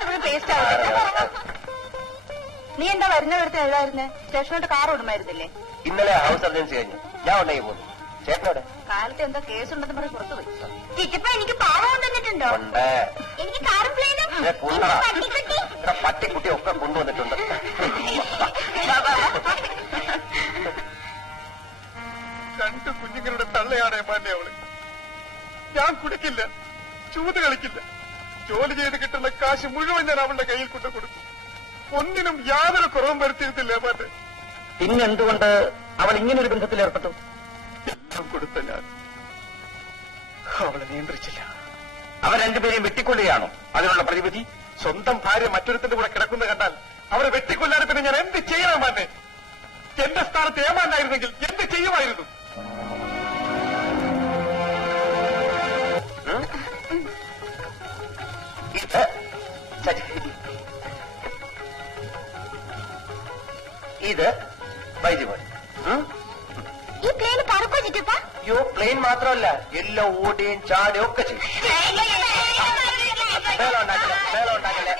മുഴുവൻ പേസ്റ്റ് ആവുന്നില്ല നീ എന്താ വരുന്നവരത്തെ എഴുതായിരുന്നേ സ്റ്റേഷനോട്ട് കാർ ഓടുമായിരുന്നില്ലേ? ഇന്നലെ ഹൗസ് സർജൻസി കഴിഞ്ഞു. ഞാൻ ഉണ്ടെങ്കിൽ ചേട്ടനോടെ കാലത്ത് എന്താ കേസുണ്ടെന്ന് പറഞ്ഞ് പുറത്തു പോയി. ചിറ്റപ്പ എനിക്ക് പാവം തന്നിട്ടുണ്ടോ ഉണ്ട്. എനിക്ക് കാറും പ്ലെയിനും? ഇവിടെ കൂട്ടണ ഇവിടെ പട്ടിക്കുട്ടി ഒക്കെ കൊണ്ടുവന്നിട്ടുണ്ട്. രണ്ട് കുഞ്ഞുങ്ങളുടെ തള്ളയാണ് മാന്നെ അവൾ. ഞാൻ കുടിക്കില്ല. ചൂത് കളിക്കില്ല. ജോലി ചെയ്ത് കിട്ടുന്ന കാശ് മുഴുവൻ ഞാൻ അവളുടെ കയ്യിൽ കൊണ്ടു കൊടുക്കും. ഒന്നിനും യാതൊരു കുറവും വരുത്തിയിരുന്നില്ല മാറ്റെ പിന്നെന്തുകൊണ്ട് അവൾ ഇങ്ങനൊരു ഒരു ബന്ധത്തിൽ ഏർപ്പെട്ടു? എല്ലാം കൊടുത്ത ഞാൻ അവളെ നിയന്ത്രിച്ചില്ല. അവർ രണ്ടുപേരെയും വെട്ടിക്കൊള്ളുകയാണോ അതിനുള്ള പ്രതിവിധി സ്വന്തം ഭാര്യ മറ്റൊരുത്തിന്റെ കൂടെ കിടക്കുന്നത് കണ്ടാൽ അവരെ വെട്ടിക്കൊല്ലാതെ പിന്നെ ഞാൻ എന്ത് ചെയ്യണം മാന്നെ എന്റെ സ്ഥാനത്ത് ഏമാനായിരുന്നെങ്കിൽ എന്ത് ചെയ്യുമായിരുന്നു? ഇത് ശരി. പ്ലെയിൻ മാത്രമല്ല എല്ലാം ഓടുകയും ചാടുകയും ഒക്കെ ചെയ്യും. മേളം ഉണ്ടാക്കല്ലേ മേളം ഉണ്ടാക്കല്ലേ.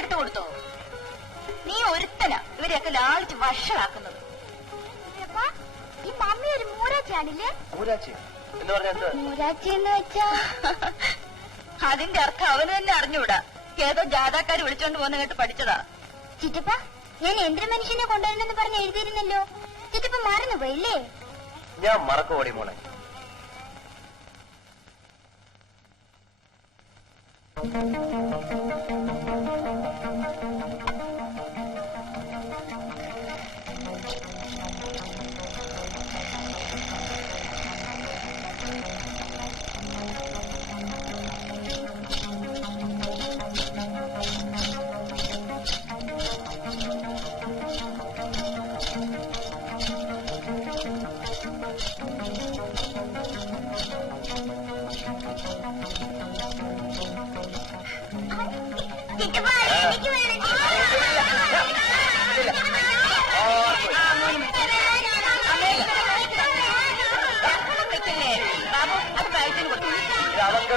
എടുത്തു കൊടുത്തോ? നീ ഒരുത്തന ഇവരെയൊക്കെ ലാളിച്ച് വഷളാക്കുന്നത്. ഈ മമ്മി ഒരു മൂരാച്ചിയാണില്ലേ? ഊരാച്ചി എന്ന് പറഞ്ഞാൽ എന്ത്? മൂരാച്ചി എന്ന് വെച്ചാ? അതിന്റെ അർത്ഥം അവന് തന്നെ അറിഞ്ഞൂടാ. ഏതോ ജാഥാക്കാർ വിളിച്ചോണ്ട് പോകുന്ന കേട്ട് പഠിച്ചതാ. ചിറ്റപ്പ ഞാൻ യന്ത്ര മനുഷ്യനെ കൊണ്ടുവരണമെന്ന് പറഞ്ഞ് എഴുതിയിരുന്നല്ലോ? ചിറ്റപ്പ മറന്നു പോയില്ലേ ഞാൻ മറക്കോടി മോളെ. ചിറ്റപ്പ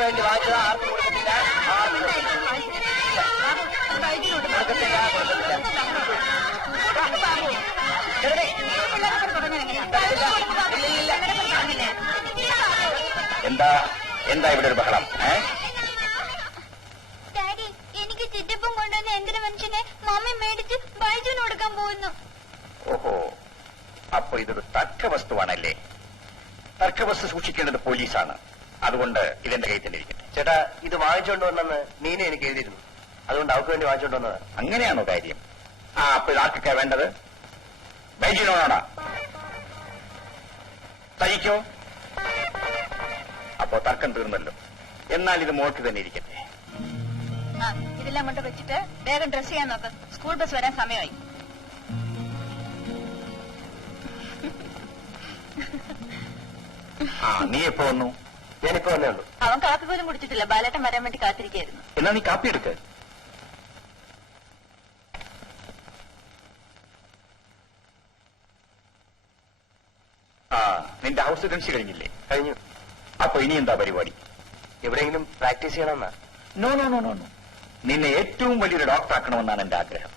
വേണ്ടി വാങ്ങിച്ചത് ആർക്കും കൊടുക്കത്തില്ല കൊടുക്കത്തില്ല കൊടുക്കത്തില്ല എന്താ എന്താ ഇവിടെ ഒരു ബഹളം ഏ? ഡാഡി എനിക്ക് ചിറ്റപ്പം കൊണ്ടുവന്ന എന്തിനു മനുഷ്യനെ മമ്മി മേടിച്ച് ബൈജുവിന് കൊടുക്കാൻ പോകുന്നു? ഓഹോ അപ്പൊ ഇതൊരു തർക്കവസ്തുവാണല്ലേ? തർക്കവസ്തു സൂക്ഷിക്കേണ്ടത് പോലീസാണ്. അതുകൊണ്ട് ഇതെന്റെ കയ്യിൽ തന്നെ ഇരിക്കും ചേട്ടാ ഇത് വാങ്ങിച്ചോണ്ട് വന്നെന്ന് നീന എനിക്ക് എഴുതിയിരുന്നു. അതുകൊണ്ട് അവർക്ക് വേണ്ടി വാങ്ങിച്ചോണ്ട് വന്നത്. അങ്ങനെയാണോ കാര്യം? ആ അപ്പൊ ഇതാർക്കൊക്കെ വേണ്ടത്? ബൈജിനോടാ തയ്ക്കോ അപ്പോ തർക്കം തീർന്നല്ലോ. എന്നാൽ ഇത് മോൾക്ക് തന്നെ ഇരിക്കട്ടെ. ആ ഇതെല്ലാം കൊണ്ട് വെച്ചിട്ട് വേഗം ഡ്രസ് ചെയ്യാൻ നോക്ക്. സ്കൂൾ ബസ് വരാൻ സമയമായി. ആ നീ എപ്പോ വന്നു? ഞാനിപ്പോ വന്നേ ഉള്ളൂ. അവൻ കാപ്പി പോലും കുടിച്ചിട്ടില്ല. ബാലേട്ടൻ വരാൻ വേണ്ടി കാത്തിരിക്കായിരുന്നു എന്നാ നീ കാപ്പി എടുക്ക. ആ നിന്റെ ഹൗസ് ഏജൻസി കഴിഞ്ഞില്ലേ? കഴിഞ്ഞു. അപ്പൊ ഇനി എന്താ പരിപാടി? എവിടെയെങ്കിലും practice ചെയ്യണമെന്നാ? No no no no no നിന്നെ ഏറ്റവും വലിയൊരു ഡോക്ടർ ആക്കണമെന്നാണ് എന്റെ ആഗ്രഹം.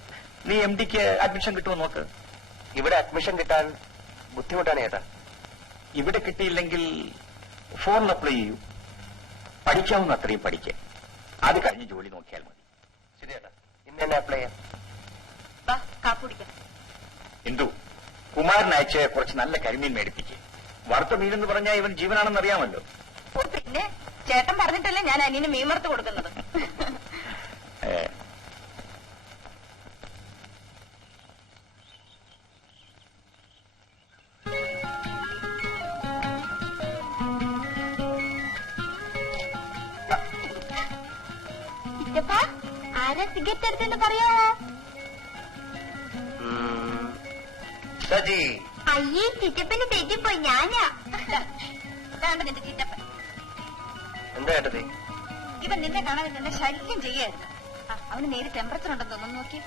നീ എം ഡിക്ക് അഡ്മിഷൻ കിട്ടുമോ നോക്ക്. ഇവിടെ അഡ്മിഷൻ കിട്ടാൻ ബുദ്ധിമുട്ടാണ് ഏട്ടാ. ഇവിടെ കിട്ടിയില്ലെങ്കിൽ ഫോണിൽ അപ്ലൈ ചെയ്യൂ. പഠിക്കാവുന്ന അത്രയും പഠിക്കുക അത് കഴിഞ്ഞ് ജോലി നോക്കിയാൽ മതി. ശരിയേട്ടാ ഇന്ന് തന്നെ അപ്ലൈ ചെയ്യാം? വാ കാപ്പി കുടിക്കാം. എന്തു കുമാരൻ അയച്ച് കുറച്ച് നല്ല കരിമീൻ മേടിപ്പിക്കുക വറുത്ത മീനെന്ന് പറഞ്ഞാൽ ഇവൻ ജീവനാണെന്ന് അറിയാമല്ലോ. പിന്നെ ചേട്ടൻ പറഞ്ഞിട്ടല്ലേ ഞാൻ അനിയന് മീൻ വറുത്ത് കൊടുക്കുന്നത്? ആരാ സിഗരറ്റ് എടുത്തെന്ന് പറയാമോ സജി. അയ്യേ ചിറ്റപ്പന് തെറ്റിപ്പോയി ഞാനാ. നിന്റെ ചിറ്റപ്പൻ എന്താ ഏട്ടത്തി? ഇവൻ നിന്നെ കാണാൻ നിന്നെ ശല്യം ചെയ്യായിരുന്നു. അവന് നേരി ടെമ്പറേച്ചർ ഉണ്ടെന്ന് തോന്നുന്നു നോക്കി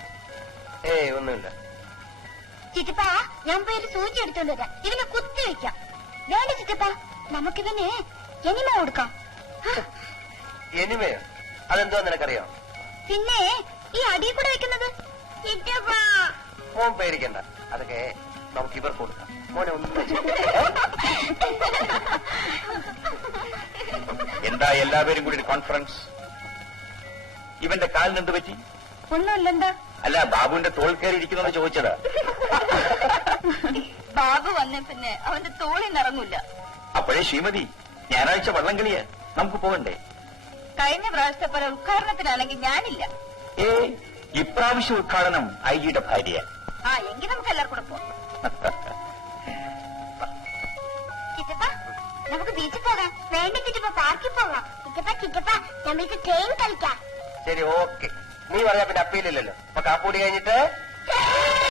ഏയ് ഒന്നുമില്ല. ചിറ്റപ്പ ഞാൻ പോയി ഒരു സൂചി എടുത്തോണ്ട് വരാം. ഇവനെ കുത്തി വെക്കാം. വേണ്ട ചിറ്റപ്പ നമുക്കിവനെ എനിമ കൊടുക്കാം. എനിമയോ? അതെന്തോ നിനക്കറിയാം? പിന്നെ ഈ അടിയിൽ കൂടെ വെക്കുന്നത്? മോൻ പേടിക്കണ്ട. അതൊക്കെ നമുക്ക് ഇവർക്ക് കൊടുക്കാം. മോനെ ഒന്നും എന്താ എല്ലാവരും കൂടി ഒരു കോൺഫറൻസ് ഇവന്റെ കാലിന് എന്ത് പറ്റി? ഒന്നുമില്ലെന്താ? അല്ല ബാബുവിന്റെ തോൾ കയറി ഇരിക്കുന്നത് ചോദിച്ചത്. ബാബു വന്ന പിന്നെ അവന്റെ തോളിൽ നിറങ്ങൂല. അപ്പോഴേ ശ്രീമതി ഞായറാഴ്ച വള്ളം കളിയാ നമുക്ക് പോകണ്ടേ? കഴിഞ്ഞ പ്രാവശ്യത്തെ പോലെ ഉദ്ഘാടനത്തിനാണെങ്കിൽ ഞാനില്ല. ഏ ഇപ്രാവശ്യം ഉദ്ഘാടനം ഐ ജിയുടെ ഭാര്യ ആ എങ്കിൽ നമുക്ക് എല്ലാവർക്കും കൂടെ പോകാം ചിറ്റപ്പ നമുക്ക് ബീച്ചിൽ പോകാം. വേണ്ട ചിറ്റപ്പ പാർക്കിൽ പോകാം ചിറ്റപ്പ ചിറ്റപ്പ നമുക്ക് ട്രെയിൻ കളിക്കാം. ശരി ഓക്കെ നീ പറയാ പിന്നെ അപ്പീലില്ലല്ലോ. അപ്പൊ കാപ്പൂടി കഴിഞ്ഞിട്ട്